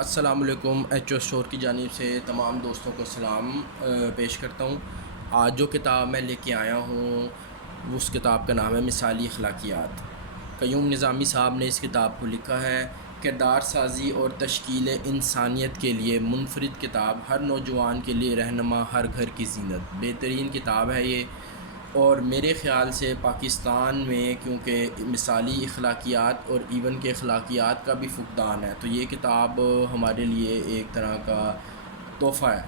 السلام علیکم۔ H O store کی جانب سے تمام دوستوں کو سلام پیش کرتا ہوں۔ آج جو کتاب میں لے کے آیا ہوں اس کتاب کا نام ہے مثالی اخلاقیات۔ قیوم نظامی صاحب نے اس کتاب کو لکھا ہے۔ کردار سازی اور تشکیل انسانیت کے لیے منفرد کتاب، ہر نوجوان کے لیے رہنما، ہر گھر کی زینت۔ بہترین کتاب ہے یہ، اور میرے خیال سے پاکستان میں کیونکہ مثالی اخلاقیات اور ایون کے اخلاقیات کا بھی فقدان ہے، تو یہ کتاب ہمارے لیے ایک طرح کا تحفہ ہے۔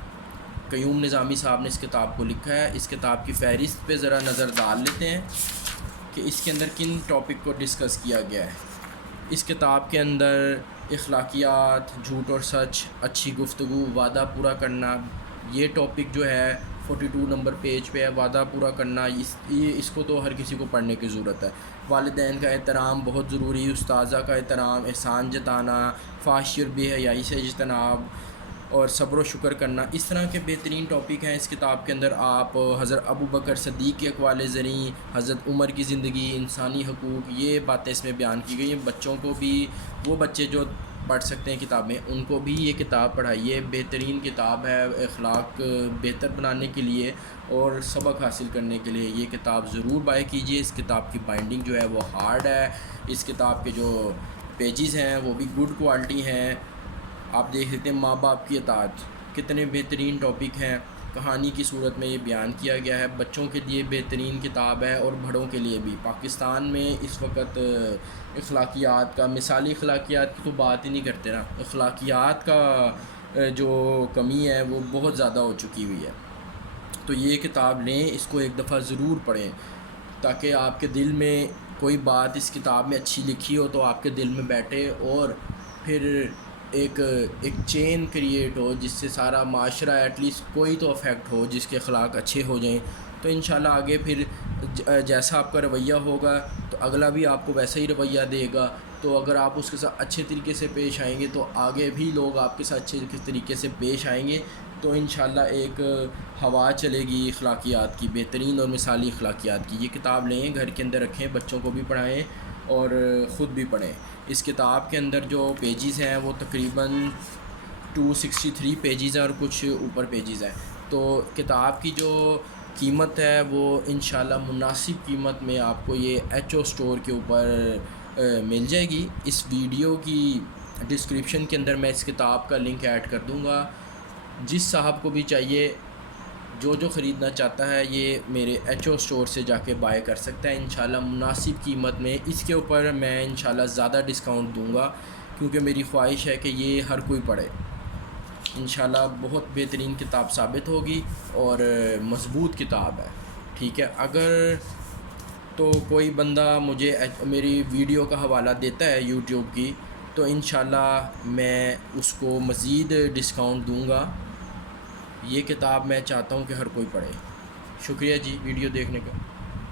قیوم نظامی صاحب نے اس کتاب کو لکھا ہے۔ اس کتاب کی فہرست پہ ذرا نظر ڈال لیتے ہیں کہ اس کے اندر کن ٹاپک کو ڈسکس کیا گیا ہے۔ اس کتاب کے اندر اخلاقیات، جھوٹ اور سچ، اچھی گفتگو، وعدہ پورا کرنا، یہ ٹاپک جو ہے 42 نمبر پیج پہ ہے۔ وعدہ پورا کرنا، اس کو تو ہر کسی کو پڑھنے کی ضرورت ہے۔ والدین کا احترام بہت ضروری، استاذہ کا احترام، احسان جتانا، فحاشی اور بے حیائی سے اجتناب، اور صبر و شکر کرنا، اس طرح کے بہترین ٹاپک ہیں اس کتاب کے اندر۔ آپ حضرت ابو بکر صدیق کے اقوال زریں، حضرت عمر کی زندگی، انسانی حقوق، یہ باتیں اس میں بیان کی گئی ہیں۔ بچوں کو بھی، وہ بچے جو پڑھ سکتے ہیں کتابیں، ان کو بھی یہ کتاب پڑھائیے۔ بہترین کتاب ہے اخلاق بہتر بنانے کے لیے اور سبق حاصل کرنے کے لیے۔ یہ کتاب ضرور بائی کیجیے۔ اس کتاب کی بائنڈنگ جو ہے وہ ہارڈ ہے۔ اس کتاب کے جو پیجز ہیں وہ بھی گڈ کوالٹی ہیں۔ آپ دیکھ لیتے ہیں ماں باپ کی اطاعت، کتنے بہترین ٹاپک ہیں، کہانی کی صورت میں یہ بیان کیا گیا ہے۔ بچوں کے لیے بہترین کتاب ہے اور بڑوں کے لیے بھی۔ پاکستان میں اس وقت اخلاقیات کا، مثالی اخلاقیات کی تو بات ہی نہیں کرتے نا، اخلاقیات کا جو کمی ہے وہ بہت زیادہ ہو چکی ہوئی ہے۔ تو یہ کتاب لیں، اس کو ایک دفعہ ضرور پڑھیں تاکہ آپ کے دل میں کوئی بات اس کتاب میں اچھی لکھی ہو تو آپ کے دل میں بیٹھے، اور پھر ایک چین کریٹ ہو جس سے سارا معاشرہ ایٹ لیسٹ کوئی تو افیکٹ ہو، جس کے اخلاق اچھے ہو جائیں، تو انشاءاللہ آگے پھر جیسا آپ کا رویہ ہوگا تو اگلا بھی آپ کو ویسا ہی رویہ دے گا۔ تو اگر آپ اس کے ساتھ اچھے طریقے سے پیش آئیں گے تو آگے بھی لوگ آپ کے ساتھ اچھے طریقے سے پیش آئیں گے، تو انشاءاللہ ایک ہوا چلے گی اخلاقیات کی، بہترین اور مثالی اخلاقیات کی۔ یہ کتاب لیں، گھر کے اندر رکھیں، بچوں کو بھی پڑھائیں اور خود بھی پڑھیں۔ اس کتاب کے اندر جو پیجز ہیں وہ تقریباً 263 پیجز ہیں اور کچھ اوپر پیجز ہیں۔ تو کتاب کی جو قیمت ہے وہ انشاءاللہ مناسب قیمت میں آپ کو یہ ایچ او اسٹور کے اوپر مل جائے گی۔ اس ویڈیو کی ڈسکرپشن کے اندر میں اس کتاب کا لنک ایڈ کر دوں گا۔ جس صاحب کو بھی چاہیے، جو خریدنا چاہتا ہے، یہ میرے ایچ او اسٹور سے جا کے بائی کر سکتا ہے انشاءاللہ مناسب قیمت میں۔ اس کے اوپر میں انشاءاللہ زیادہ ڈسکاؤنٹ دوں گا کیونکہ میری خواہش ہے کہ یہ ہر کوئی پڑھے۔ انشاءاللہ بہت بہترین کتاب ثابت ہوگی اور مضبوط کتاب ہے، ٹھیک ہے۔ اگر تو کوئی بندہ مجھے میری ویڈیو کا حوالہ دیتا ہے یوٹیوب کی، تو انشاءاللہ میں اس کو مزید ڈسکاؤنٹ دوں گا۔ یہ کتاب میں چاہتا ہوں کہ ہر کوئی پڑھے۔ شکریہ جی ویڈیو دیکھنے کا۔